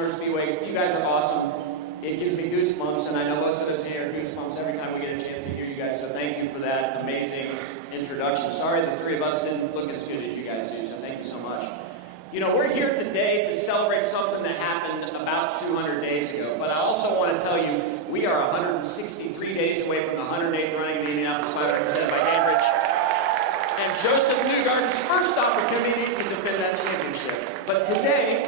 Motor Speedway. You guys are awesome. It gives me goosebumps, and I know most of us here goosebumps every time we get a chance to hear you guys, so thank you for that amazing introduction. Sorry the three of us didn't look as good as you guys do, so thank you so much. You know, we're here today to celebrate something that happened about 200 days ago, but I also want to tell you, we are 163 days away from the 108th running of the Indianapolis 500 presented by Cambridge, and Josef Newgarden's first opportunity to defend that championship. But today,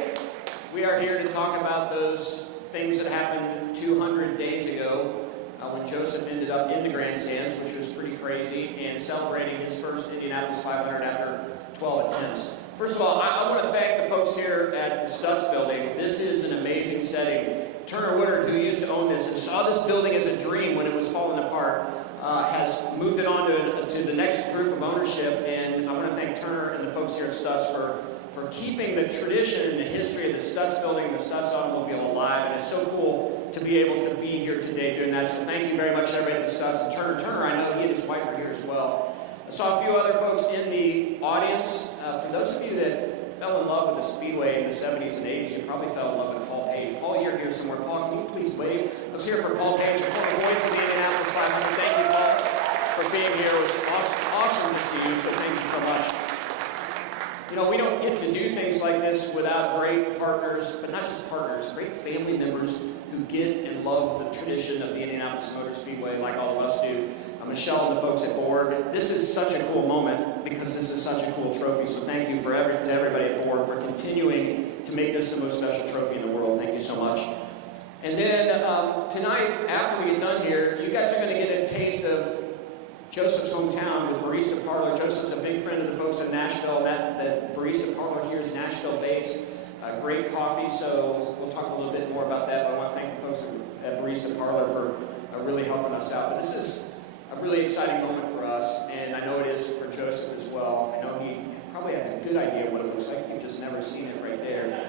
we are here to talk about those things that happened 200 days ago when Josef ended up in the grandstands, which was pretty crazy, and celebrating his first Indianapolis 500 after 12 attempts. First of all, I want to thank the folks here at the Studs building. This is an amazing setting. Turner Woodard, who used to own this and saw this building as a dream when it was falling apart, has moved it on to the next group of ownership, and I want to thank Turner and the folks here at Studs for keeping the tradition and the history of the Studs building and the Studs automobile alive. And it's so cool to be able to be here today doing that. So thank you very much, everybody at the Studs. And Turner, I know he and his wife are here as well. I saw a few other folks in the audience. For those of you that fell in love with the Speedway in the 70s and 80s, you probably fell in love with Paul Page. Paul, you're here somewhere. Paul, can you please wave? Let's hear for Paul Page, one of the voices of the Indianapolis 500. Thank you, Paul, for being here. It was awesome to see you, so thank you so much. You know, we don't get to do things like this without great partners, but not just partners, great family members who get and love the tradition of the Indianapolis Motor Speedway like all of us do. Michelle and the folks at Borg. This is such a cool moment because this is such a cool trophy, so thank you to everybody at Borg for continuing to make this the most special trophy in the world. Thank you so much. And then tonight, after we get done here, you guys are going to get a taste of Joseph's hometown with Barista Parlor. Joseph's a big friend of the folks in Nashville. That Barista Parlor here is Nashville-based. Great coffee, so we'll talk a little bit more about that. But I want to thank the folks at Barista Parlor for really helping us out. But this is a really exciting moment for us, and I know it is for Josef as well. I know he probably has a good idea what it looks like. You've just never seen it right there.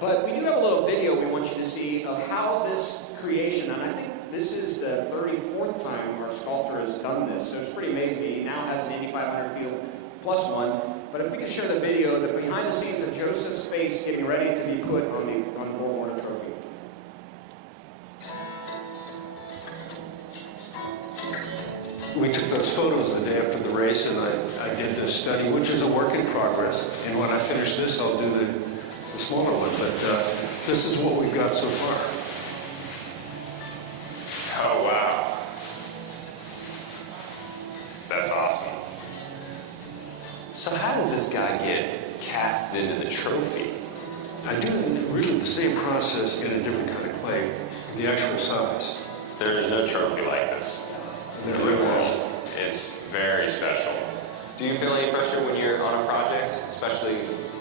But we do have a little video we want you to see of how this creation, and I think this is the 34th time our sculptor has done this, so it's pretty amazing. He now has an Indy 500 field plus one. But if we could share the video, the behind the scenes of Josef's face getting ready to be put on the Borg-Warner Trophy. We took those photos the day after the race, and I did this study, which is a work in progress. And when I finish this, I'll do the smaller one. But this is what we've got so far. Oh, wow. That's awesome. So how does this guy get cast into the trophy? I do really the same process in a different kind of clay, the actual size. There is no trophy like this. There really is. It's very special. Do you feel any pressure when you're on a project, especially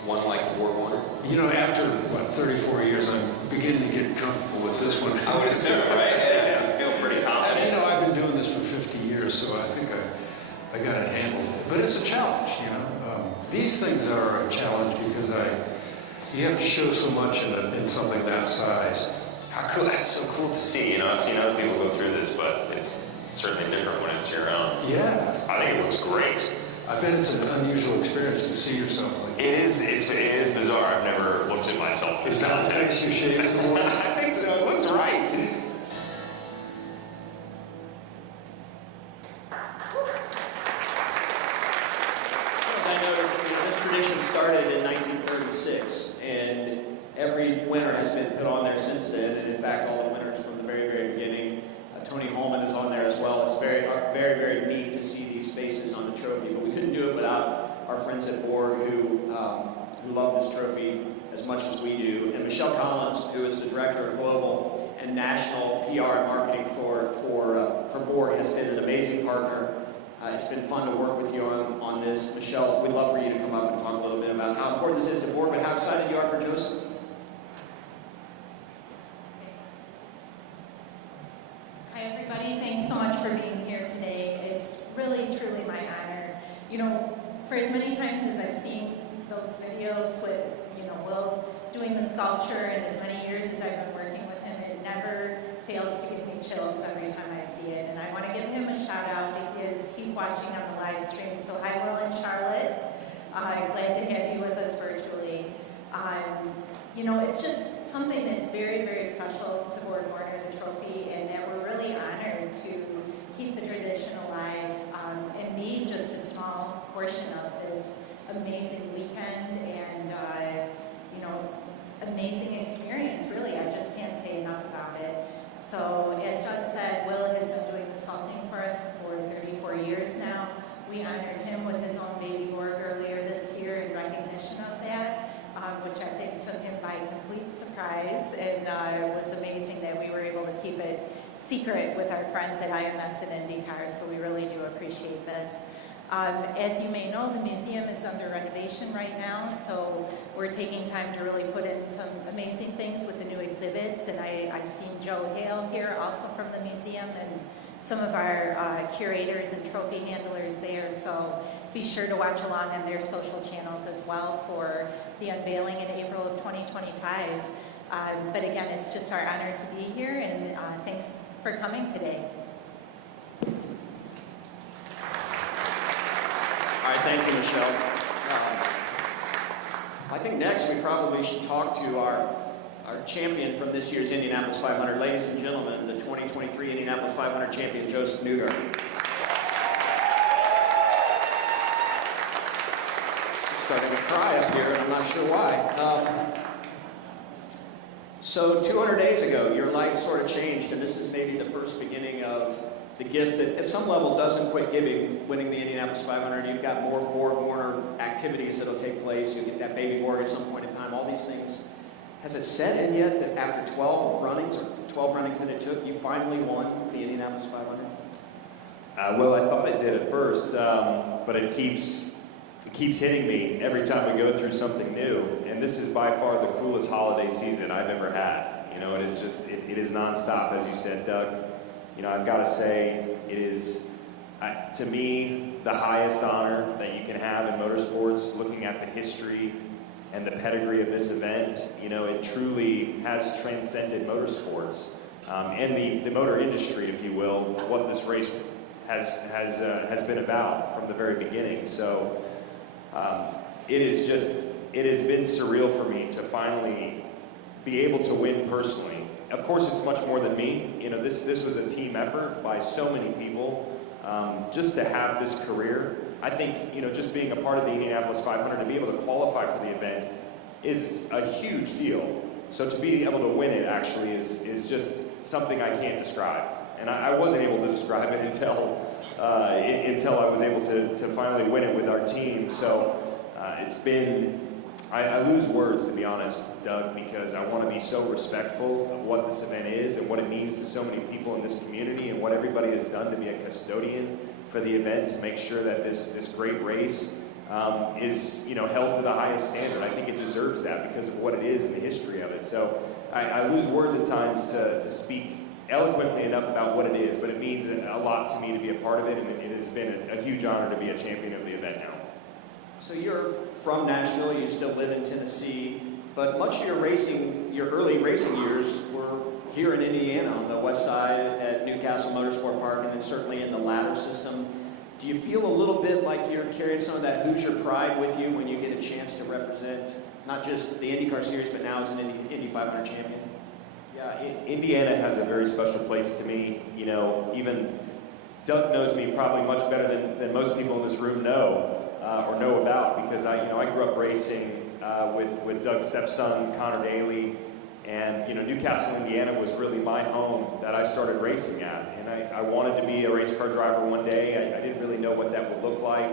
one like Borg-Warner? You know, after, 34 years, I'm beginning to get comfortable with this one. I would assume, right? Yeah, I feel pretty confident. You know, I've been doing this for 50 years, so I think I got it handled. But it's a challenge, you know. These things are a challenge because you have to show so much in something that size. How cool, that's so cool to see. You know, I've seen other people go through this, but it's certainly different when it's your own. Yeah. I think it looks great. I bet it's an unusual experience to see yourself like that. It is bizarre. I've never looked at myself in Is that the face you shave in the morning? I think so. It looks right. I know this tradition started in 1936, and every winner has been put on there since then. And in fact, all the winners from the very, very beginning. Tony Holman is on there as well. It's very, very, very neat to see these faces on the trophy. But we couldn't do it without our friends at Borg who love this trophy as much as we do. And Michelle Collins, who is the Director of Global and National PR and Marketing for Borg, has been an amazing partner. It's been fun to work with you on this. Michelle, we'd love for you to come up and talk a little bit about how important this is to Borg, but how excited you are for Josef. Hi everybody, thanks so much for being here today. It's really, truly my honor. You know, for as many times as I've seen those videos with, Will doing the sculpture and as many years as I've been working with him, it never fails to give me chills every time I see it. And I want to give him a shout out because he's watching on the live stream. So hi Will and Charlotte. Glad to have you with us virtually. It's just something that's very, very special to Borg-Warner Trophy, and that we're really honored to keep the tradition alive and be just a small portion of this amazing weekend and, amazing experience, really. I just can't say enough about it. So, as Doug said, Will has been doing the sculpting for us for 34 years now. We honored him with his own baby Borg earlier this year in recognition of that, which I think took him by complete surprise, and it was amazing that we were able to keep it secret with our friends at IMS and IndyCar, so we really do appreciate this. As you may know, the museum is under renovation right now, so we're taking time to really put in some amazing things with the new exhibits, and I've seen Joe Hale here also from the museum and some of our curators and trophy handlers there, so be sure to watch along on their social channels as well for the unveiling in April of 2025. But again, it's just our honor to be here, and thanks for coming today. All right, thank you, Michelle. I think next we probably should talk to our champion from this year's Indianapolis 500. Ladies and gentlemen, the 2023 Indianapolis 500 champion, Josef Newgarden. I'm starting to cry up here, and I'm not sure why. So 200 days ago, your life sort of changed, and this is maybe the first beginning of the gift that at some level doesn't quit giving, winning the Indianapolis 500. You've got more Borg-Warner activities that'll take place. You'll get that baby Borg at some point in time, all these things. Has it set in yet that after 12 runnings, or 12 runnings that it took, you finally won the Indianapolis 500? Well, I thought it did at first, but it keeps hitting me every time we go through something new. And this is by far the coolest holiday season I've ever had. You know, it is just, it is nonstop, as you said, Doug. You know, I've got to say, it is, to me, the highest honor that you can have in motorsports, looking at the history and the pedigree of this event. You know, it truly has transcended motorsports and the motor industry, if you will, what this race has been about from the very beginning. So it has been surreal for me to finally be able to win personally. Of course, it's much more than me. You know, this was a team effort by so many people. Just to have this career, I think, you know, just being a part of the Indianapolis 500 and be able to qualify for the event is a huge deal. So to be able to win it actually is just something I can't describe. And I wasn't able to describe it until I was able to finally win it with our team. So it's been, I lose words, to be honest, Doug, because I want to be so respectful of what this event is and what it means to so many people in this community and what everybody has done to be a custodian for the event to make sure that this great race is, you know, held to the highest standard. I think it deserves that because of what it is and the history of it. So I lose words at times to speak eloquently enough about what it is, but it means a lot to me to be a part of it, and it has been a huge honor to be a champion of the event now. So you're from Nashville, you still live in Tennessee, but much of your early racing years were here in Indiana on the west side at Newcastle Motorsport Park, and then certainly in the ladder system. Do you feel a little bit like you're carrying some of that Hoosier pride with you when you get a chance to represent not just the IndyCar Series, but now as an Indy 500 champion? Yeah, Indiana has a very special place to me. You know, even Doug knows me probably much better than most people in this room know or know about, because I grew up racing with Doug's stepson Connor Daly, and you know, Newcastle, Indiana was really my home that I started racing at, and I wanted to be a race car driver one day. I didn't really know what that would look like,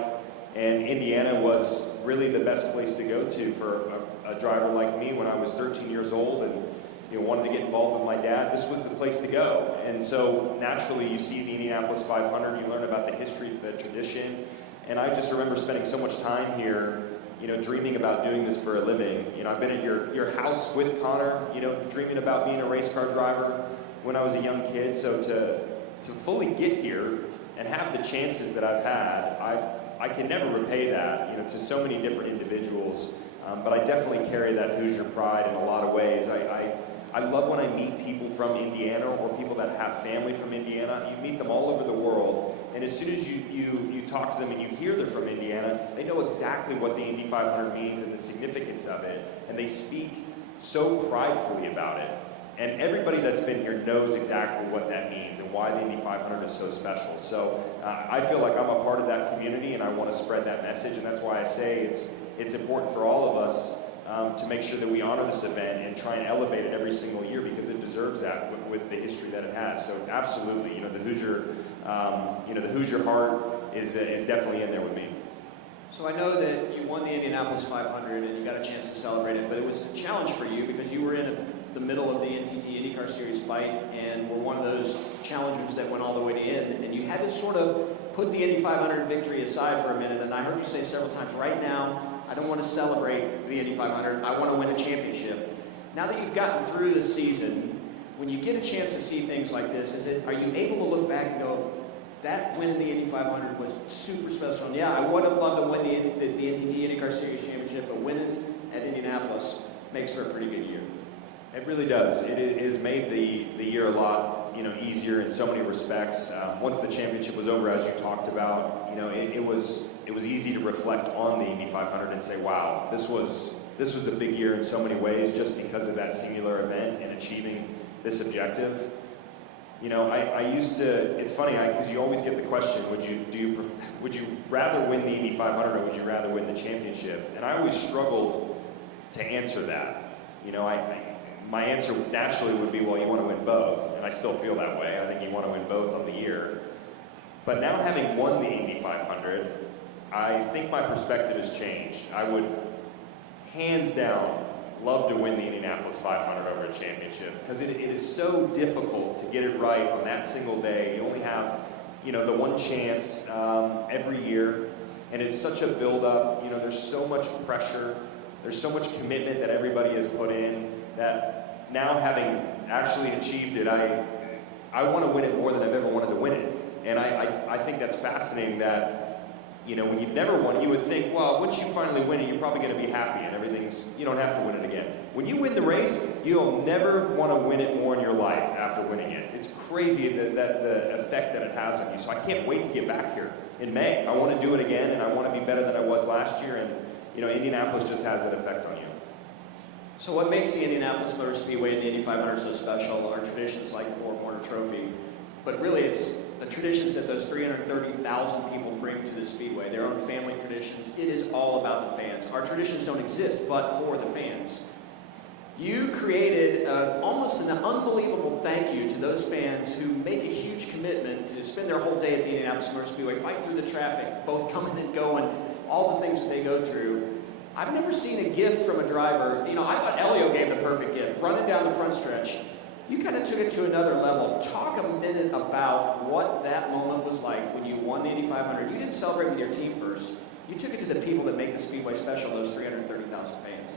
and Indiana was really the best place to go to for a driver like me when I was 13 years old and wanted to get involved with my dad. This was the place to go. And so naturally you see the Indianapolis 500, you learn about the history, the tradition, and I just remember spending so much time here, dreaming about doing this for a living. I've been at your house with Connor, dreaming about being a race car driver when I was a young kid. So to fully get here and have the chances that I've had, I can never repay that, to so many different individuals. But I definitely carry that Hoosier pride in a lot of ways. I love when I meet people from Indiana or people that have family from Indiana. You meet them all over the world, and as soon as you talk to them and you hear they're from Indiana, they know exactly what the Indy 500 means and the significance of it, and they speak so pridefully about it. And everybody that's been here knows exactly what that means and why the Indy 500 is so special. So I feel like I'm a part of that community, and I want to spread that message. And that's why I say it's important for all of us to make sure that we honor this event and try and elevate it every single year, because it deserves that with the history that it has. So absolutely, you know, the Hoosier heart is definitely in there with me. So I know that you won the Indianapolis 500 and you got a chance to celebrate it, but it was a challenge for you because you were in the middle of the NTT IndyCar Series fight and were one of those challengers that went all the way to the end, and you had to sort of put the Indy 500 victory aside for a minute. And I heard you say several times, right now, I don't want to celebrate the Indy 500, I want to win a championship. Now that you've gotten through the season, when you get a chance to see things like this, are you able to look back and go, that win in the Indy 500 was super special? And yeah, I would have loved to win the NTT IndyCar Series Championship, but winning at Indianapolis makes for a pretty good year. It really does. It has made the year a lot, you know, easier in so many respects. Once the championship was over, as you talked about, you know, it was easy to reflect on the Indy 500 and say, wow, this was a big year in so many ways, just because of that singular event and achieving this objective. You know, I used to, it's funny, because you always get the question, would you rather win the Indy 500 or would you rather win the championship? And I always struggled to answer that. You know, my answer naturally would be, well, you want to win both. And I still feel that way. I think you want to win both on the year. But now, having won the Indy 500, I think my perspective has changed. I would, hands down, love to win the Indianapolis 500 over a championship, because it is so difficult to get it right on that single day. You only have, you know, the one chance every year, and it's such a build-up. You know, there's so much pressure, there's so much commitment that everybody has put in, that now, having actually achieved it, I want to win it more than I've ever wanted to win it. And I think that's fascinating that, you know, when you've never won, you would think, well, once you finally win it, you're probably going to be happy and you don't have to win it again. When you win the race, you'll never want to win it more in your life after winning it. It's crazy that the effect that it has on you. So I can't wait to get back here in May. I want to do it again, and I want to be better than I was last year. And, you know, Indianapolis just has that effect on you. So what makes the Indianapolis Motor Speedway and the Indy 500 so special are traditions like the Borg-Warner Trophy, but really it's the traditions that those 330,000 people bring to the Speedway, their own family traditions. It is all about the fans. Our traditions don't exist but for the fans. You created almost an unbelievable thank you to those fans who make a huge commitment to spend their whole day at the Indianapolis Motor Speedway, fight through the traffic, both coming and going, all the things that they go through. I've never seen a gift from a driver. You know, I thought Elio gave the perfect gift, running down the front stretch. You kind of took it to another level. Talk a minute about what that moment was like when you won the Indy 500. You didn't celebrate with your team first. You took it to the people that make the Speedway special, those 330,000 fans.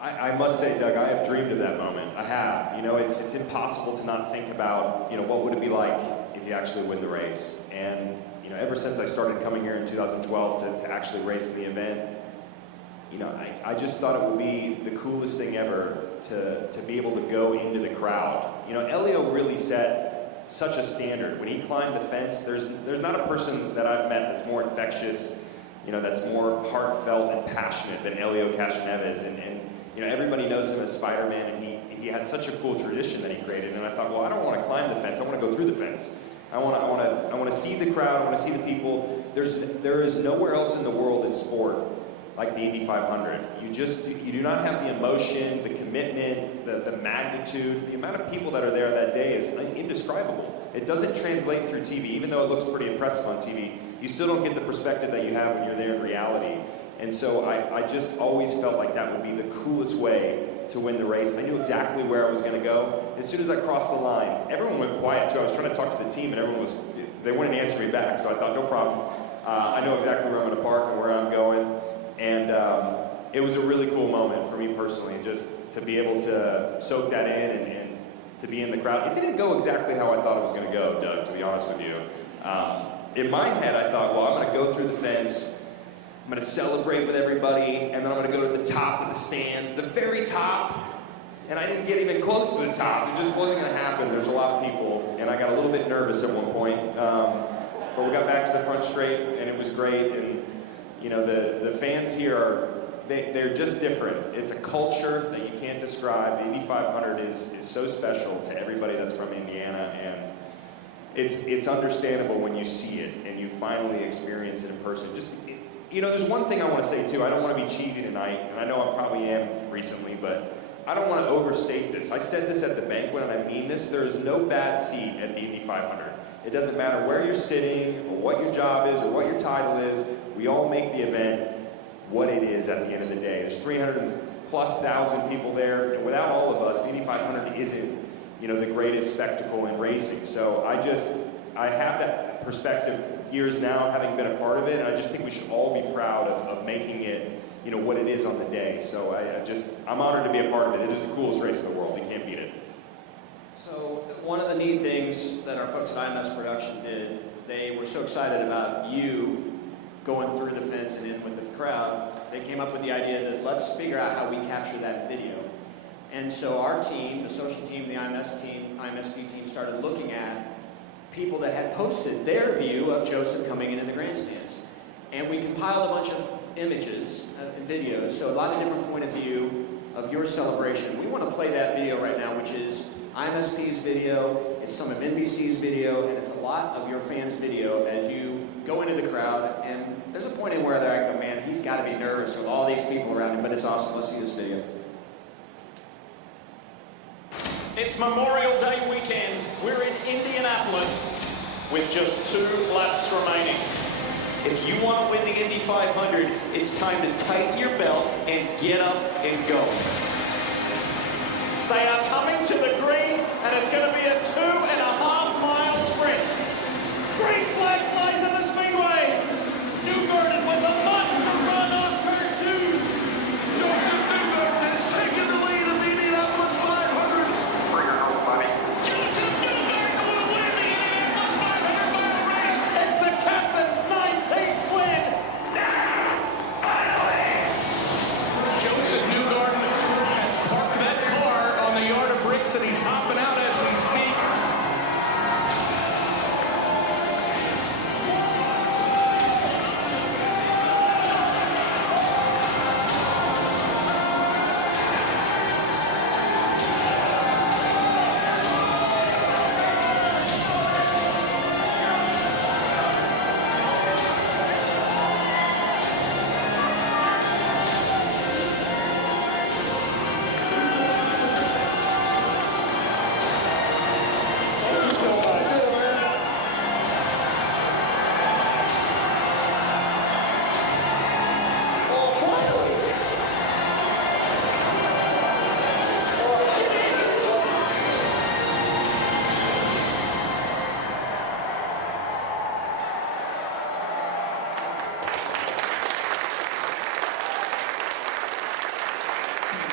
I must say, Doug, I have dreamed of that moment. I have. You know, it's impossible to not think about, you know, what would it be like if you actually win the race. And, you know, ever since I started coming here in 2012 to actually race the event, you know, I just thought it would be the coolest thing ever to be able to go into the crowd. You know, Elio really set such a standard. When he climbed the fence, there's not a person that I've met that's more infectious, you know, that's more heartfelt and passionate than Elio Castroneves. And you know, everybody knows him as Spider-Man, and he had such a cool tradition that he created. And I thought, well, I don't want to climb the fence. I want to go through the fence. I want to see the crowd. I want to see the people. There is nowhere else in the world in sport like the Indy 500. You do not have the emotion, the commitment, the magnitude. The amount of people that are there that day is indescribable. It doesn't translate through TV. Even though it looks pretty impressive on TV, you still don't get the perspective that you have when you're there in reality. And so I just always felt like that would be the coolest way to win the race. I knew exactly where I was going to go. As soon as I crossed the line, everyone went quiet too. I was trying to talk to the team, and they wouldn't answer me back. So I thought, no problem. I know exactly where I'm going to park and where I'm going. And it was a really cool moment for me personally, just to be able to soak that in and to be in the crowd. It didn't go exactly how I thought it was going to go, Doug, to be honest with you. In my head, I thought, well, I'm going to go through the fence, I'm going to celebrate with everybody, and then I'm going to go to the top of the stands, the very top. And I didn't get even close to the top. It just wasn't going to happen. There's a lot of people, and I got a little bit nervous at one point. But we got back to the front straight, and it was great. And you know, the fans here they're just different. It's a culture that you can't describe. The Indy 500 is so special to everybody that's from Indiana, and it's understandable when you see it and you finally experience it in person. There's one thing I want to say too. I don't want to be cheesy tonight, and I know I probably am recently, but I don't want to overstate this. I said this at the banquet, and I mean this. There is no bad seat at the Indy 500. It doesn't matter where you're sitting, or what your job is, or what your title is. We all make the event what it is at the end of the day. There's 300,000+ people there, and without all of us, the Indy 500 isn't, the greatest spectacle in racing. So I have that perspective years now, having been a part of it, and I just think we should all be proud of making it, what it is on the day. So I'm honored to be a part of it. It is the coolest race in the world. You can't beat it. So one of the neat things that our folks at IMS Production did, they were so excited about you going through the fence and in with the crowd, they came up with the idea that let's figure out how we capture that video. And so our team, the social team, the IMSD team, started looking at people that had posted their view of Josef coming into the grandstands. And we compiled a bunch of images and videos, so a lot of different point of view of your celebration. We want to play that video right now, which is IMSP's video, it's some of NBC's video, and it's a lot of your fans' video as you go into the crowd. And there's a point in where I go, man, he's got to be nervous with all these people around him, but it's awesome. Let's see this video. It's Memorial Day weekend. We're in Indianapolis with just 2 laps remaining. If you want to win the Indy 500, it's time to tighten your belt and get up and go. They are coming to the green, and it's going to be a 2.5-mile sprint. Green flag flies in the speedway. Newgarden with a monster run on turn 2. Josef Newgarden has taken the lead of the Indianapolis 500. Bring her home, buddy. Josef Newgarden will win the Indianapolis 500-mile race. It's the captain's 19th win. Josef Newgarden has parked that car on the yard of bricks, and he's hopping out as we speak.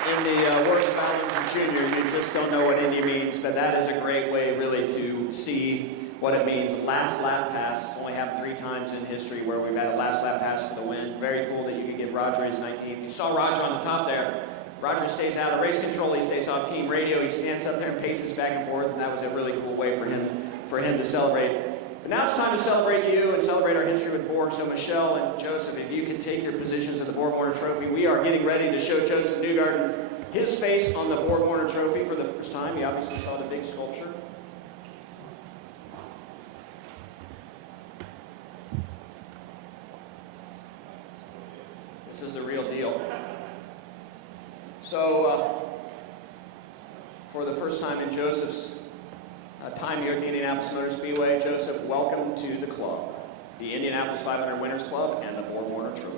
In the working values of junior, you just don't know what Indy means, but that is a great way really to see what it means. Last lap pass, only happened 3 times in history where we've had a last lap pass for the win. Very cool that you could give Roger his 19th. You saw Roger on the top there. Roger stays out of race control, he stays off team radio, he stands up there and paces back and forth, and that was a really cool way for him to celebrate. But now it's time to celebrate you and celebrate our history with Borg. So Michelle and Joseph, if you can take your positions at the Borg-Warner Trophy, we are getting ready to show Josef Newgarden his face on the Borg-Warner Trophy for the first time. He obviously saw the big sculpture. This is the real deal. So, for the first time in Joseph's time here at the Indianapolis Motor Speedway, Joseph, welcome to the club, the Indianapolis 500 Winners Club and the Borg-Warner Trophy.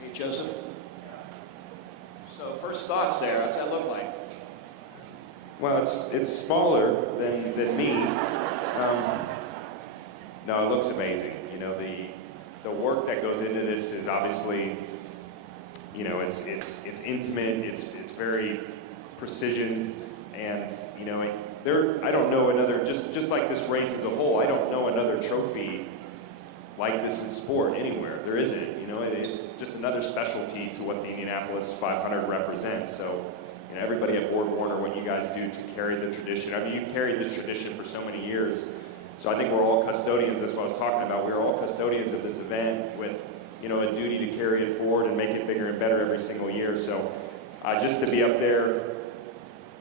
Hey, Joseph. So first thoughts there, what's that look like? Well, it's smaller than me. No, it looks amazing. The work that goes into this is obviously, it's intimate. It's very precision, and I don't know another, just like this race as a whole. I don't know another trophy like this in sport anywhere. There isn't, you know, it's just another specialty to what the Indianapolis 500 represents. So, you know, everybody at Borg-Warner, what you guys do to carry the tradition. I mean, you've carried this tradition for so many years. So I think we're all custodians. That's what I was talking about. We're all custodians of this event with, you know, a duty to carry it forward and make it bigger and better every single year. So just to be up there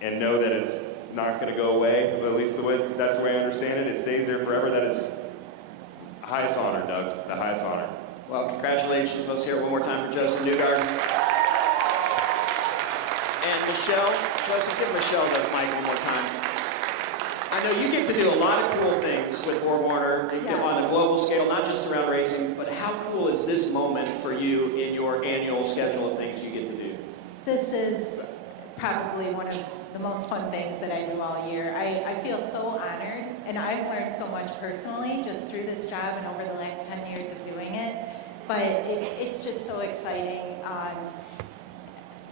and know that it's not going to go away, at least that's the way I understand it. It stays there forever. That is the highest honor, Doug, the highest honor. Well, congratulations. Let's hear it one more time for Josef Newgarden. And Michelle, Joseph, give Michelle the mic one more time. I know you get to do a lot of cool things with Borg-Warner on a global scale, not just around racing, but how cool is this moment for you in your annual schedule of things you get to do? This is probably one of the most fun things that I do all year. I feel so honored, and I've learned so much personally just through this job and over the last 10 years of doing it. But it's just so exciting.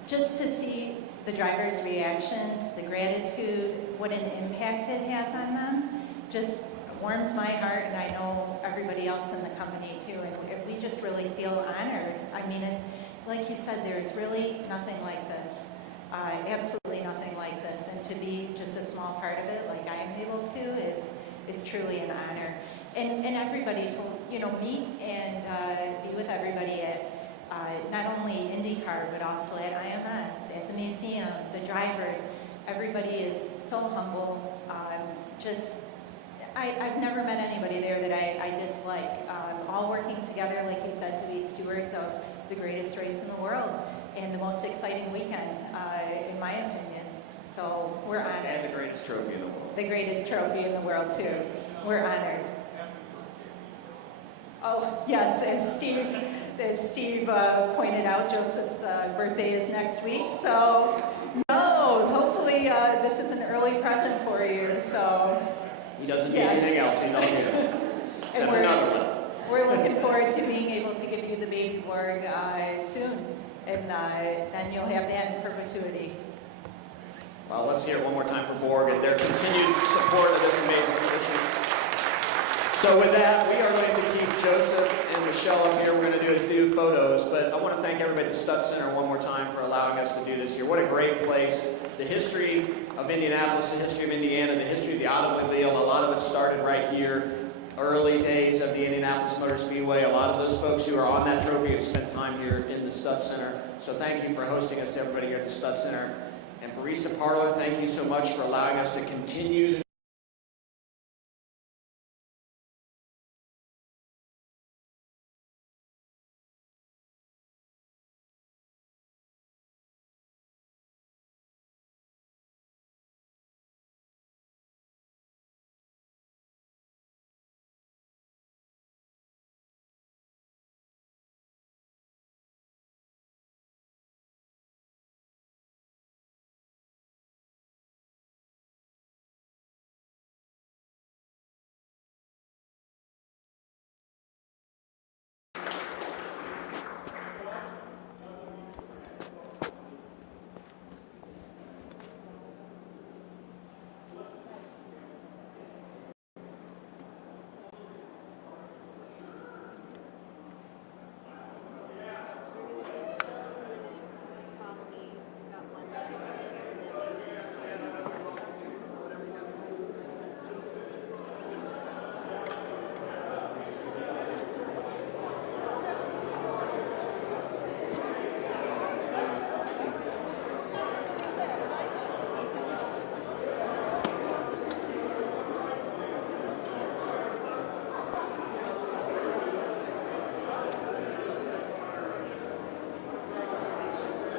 Just to see the drivers' reactions, the gratitude, what an impact it has on them, just warms my heart, and I know everybody else in the company too, and we just really feel honored. I mean, like you said, there's really nothing like this, absolutely nothing like this, and to be just a small part of it, like I am able to, is truly an honor. And everybody to, you know, meet and be with everybody at not only IndyCar, but also at IMS, at the museum, the drivers. Everybody is so humble. I've never met anybody there that I dislike. All working together, like you said, to be stewards of the greatest race in the world and the most exciting weekend, in my opinion. So we're honored. And the greatest trophy in the world. The greatest trophy in the world, too. We're honored. Oh, yes, as Steve pointed out, Joseph's birthday is next week, so no, hopefully this is an early present for you, so. He doesn't need anything else, he knows it. And we're looking forward to being able to give you the baby Borg soon, and then you'll have that in perpetuity. Well, let's hear it one more time for Borg and their continued support of this amazing tradition. So with that, we are going to keep Joseph and Michelle up here. We're going to do a few photos, but I want to thank everybody at the Stud Center one more time for allowing us to do this here. What a great place. The history of Indianapolis, the history of Indiana, the history of the automobile, a lot of it started right here. Early days of the Indianapolis Motor Speedway. A lot of those folks who are on that trophy have spent time here in the Stud Center. So thank you for hosting us, everybody here at the Stud Center. And Barista Parlor, thank you so much for allowing us to continue